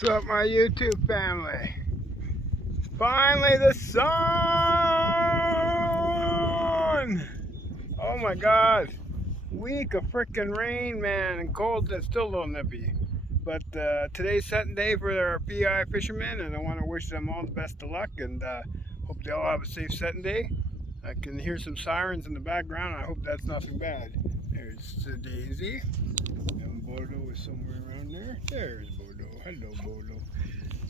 What's up, my YouTube family? Finally, the sun! Oh my God! Week of freaking rain, man, and cold. That's still a little nippy. But today's setting day for our PI fishermen, and I want to wish them all the best of luck, and hope they all have a safe setting day. I can hear some sirens in the background. I hope that's nothing bad. There's Daisy, and Bodo is somewhere around there. There's Bodo. Hello, Bodo.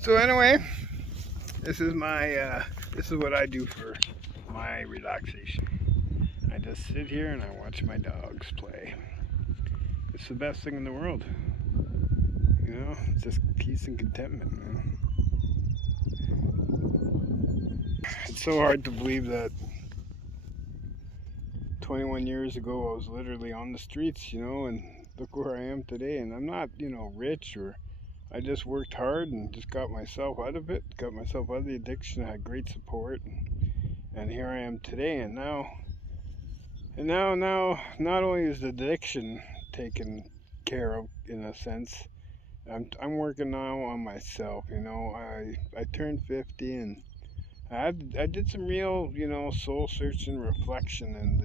So anyway, this is what I do for my relaxation. I just sit here and I watch my dogs play. It's the best thing in the world. You know, it's just peace and contentment, man. It's so hard to believe that 21 years ago I was literally on the streets, and look where I am today. And I'm not, rich, or I just worked hard and just got myself out of it, got myself out of the addiction. I had great support, and here I am today. And now, not only is the addiction taken care of in a sense, I'm working now on myself. I turned 50, and I did some real, soul searching reflection, and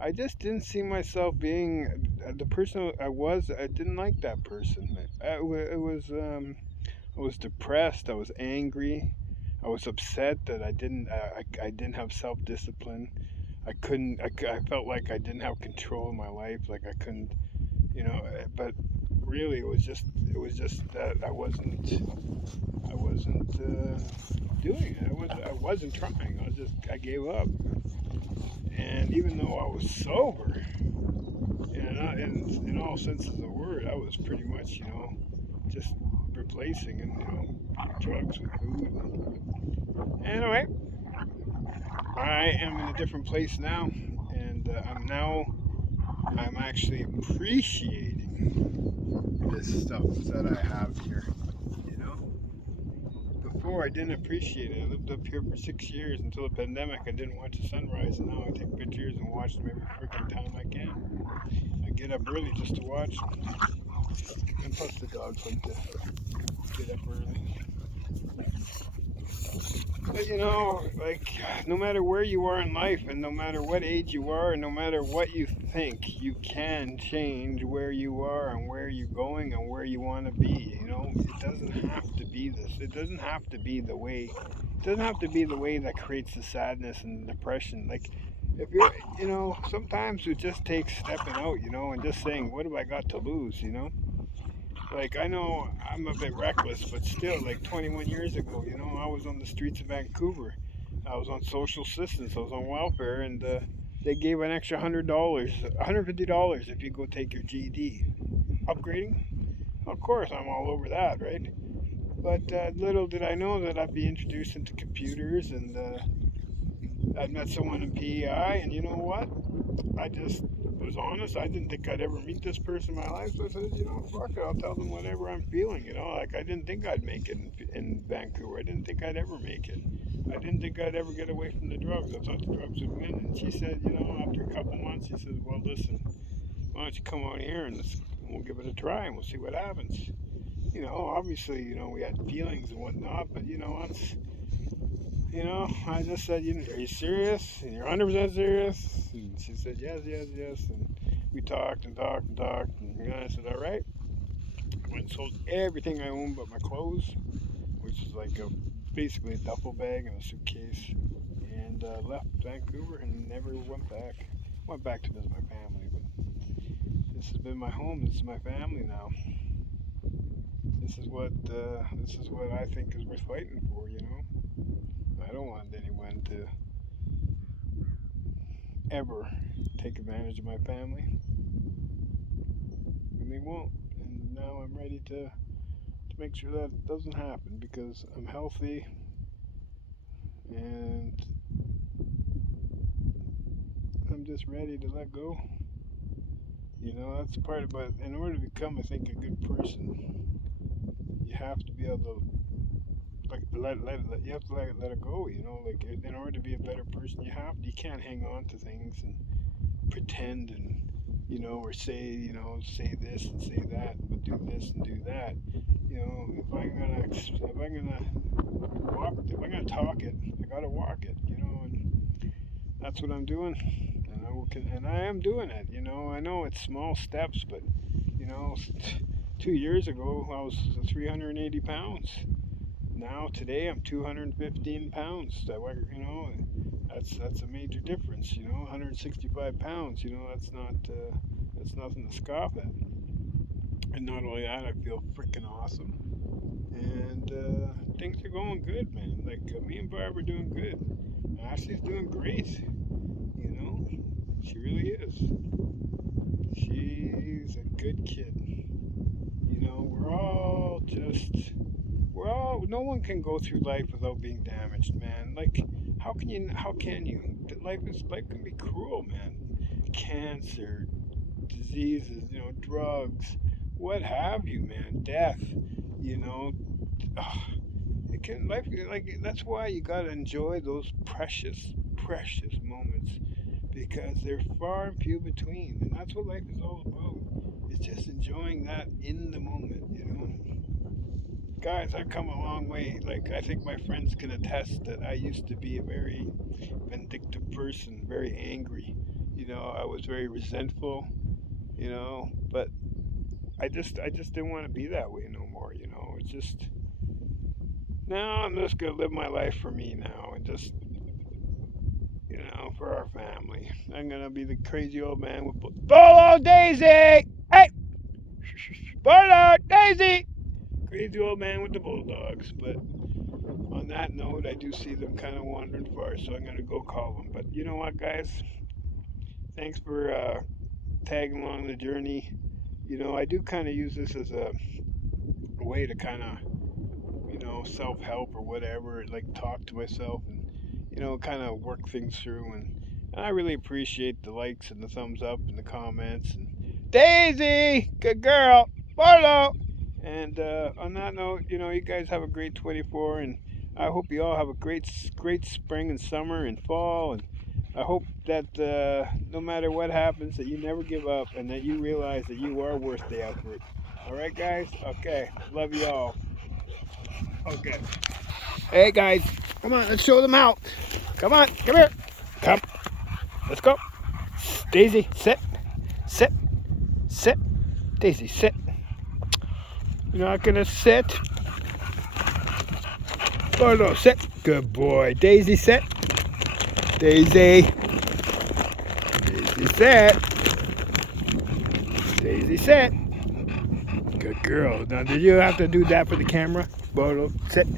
I just didn't see myself being the person I was. I didn't like that person. I was depressed. I was angry. I was upset that I didn't have self discipline. I couldn't. I felt like I didn't have control of my life. Like I couldn't, But really, it was just that I wasn't doing it. I wasn't trying. I gave up. And even though I was sober, in all senses of the word, I was pretty much, just replacing and drugs with food. Anyway, I am in a different place now, and I'm actually appreciating this stuff that I have here. You know, Before I didn't appreciate it. I lived up here for 6 years until the pandemic. I didn't watch the sunrise, and now I take pictures and watch them every freaking time I can. I get up early just to watch them, and plus the dogs like to get up early. But like, no matter where you are in life, and no matter what age you are, and no matter what you think, you can change where you are and where you're going and where you want to be. It doesn't have to be this. It doesn't have to be the way. It doesn't have to be the way that creates the sadness and the depression. Like, if you're, sometimes it just takes stepping out, and just saying, what have I got to lose, Like, I know I'm a bit reckless, but still, like 21 years ago, I was on the streets of Vancouver. I was on social assistance. I was on welfare, and they gave an extra $100, $150 if you go take your GED. Upgrading? Of course, I'm all over that, right? But little did I know that I'd be introduced into computers, and I'd met someone in PEI, and you know what? I just was honest. I didn't think I'd ever meet this person in my life. So I said, fuck it. I'll tell them whatever I'm feeling. Like I didn't think I'd make it in Vancouver. I didn't think I'd ever make it. I didn't think I'd ever get away from the drugs. I thought the drugs would win. And she said, after a couple months, she said, well, listen, why don't you come out here and we'll give it a try and we'll see what happens. Obviously, we had feelings and whatnot, but I just said, are you serious? And you're 100% serious? And she said, yes, yes, yes. And we talked and talked and talked. And I said, all right. I went and sold everything I owned but my clothes, which is like basically a duffel bag and a suitcase. And left Vancouver and never went back. Went back to visit my family, but this has been my home. This is my family now. This is what I think is worth fighting for. I don't want anyone to ever take advantage of my family, and they won't. And now I'm ready to make sure that doesn't happen because I'm healthy, and I'm just ready to let go. That's part of it. In order to become, I think, a good person, you have to be able to like you have to let it go. Like in order to be a better person, you can't hang on to things and pretend and or say say this and say that, but do this and do that. If facts. If I'm gonna if I'm gonna talk it, I gotta walk it, and that's what I'm doing. And I am doing it. I know it's small steps, but you know, 2 years ago I was 380 pounds. Now today I'm 215 pounds. That's a major difference. 165 pounds. That's nothing to scoff at. And not only that, I feel freaking awesome. And things are going good, man. Like me and Barb are doing good. Ashley's doing great. She really is. She's a good kid. No one can go through life without being damaged, man. Like, how can you? Life can be cruel, man. Cancer, diseases, drugs, what have you, man. Death, you know. Ugh, that's why you gotta enjoy those precious, precious moments because they're far and few between, and that's what life is all about. It's just enjoying that in the moment. Guys, I've come a long way. Like, I think my friends can attest that I used to be a very vindictive person, very angry. I was very resentful. But I just didn't want to be that way no more. It's just now I'm just gonna live my life for me now and just for our family. I'm gonna be the crazy old man with Bolo Daisy. Hey, Bolo Daisy. Crazy old man with the bulldogs. But on that note, I do see them kind of wandering far, so I'm gonna go call them. But you know what, guys? Thanks for tagging along the journey. I do kind of use this as a way to kind of self help or whatever, like talk to myself and kind of work things through. And I really appreciate the likes and the thumbs up and the comments. And Daisy, good girl, Barlow. And on that note, you guys have a great 24, and I hope you all have a great spring and summer and fall. And I hope that no matter what happens, that you never give up and that you realize that you are worth the effort. All right, guys? Okay. Love you all. Okay. Hey, guys. Come on. Let's show them out. Come on. Come here. Come. Let's go. Daisy, sit. Sit. Sit. Daisy, sit. You're not going to sit. Oh, no. Sit. Good boy. Daisy, sit. Daisy. Daisy, sit. Daisy, sit. Good girl. Now, did you have to do that for the camera? Bolo, sit.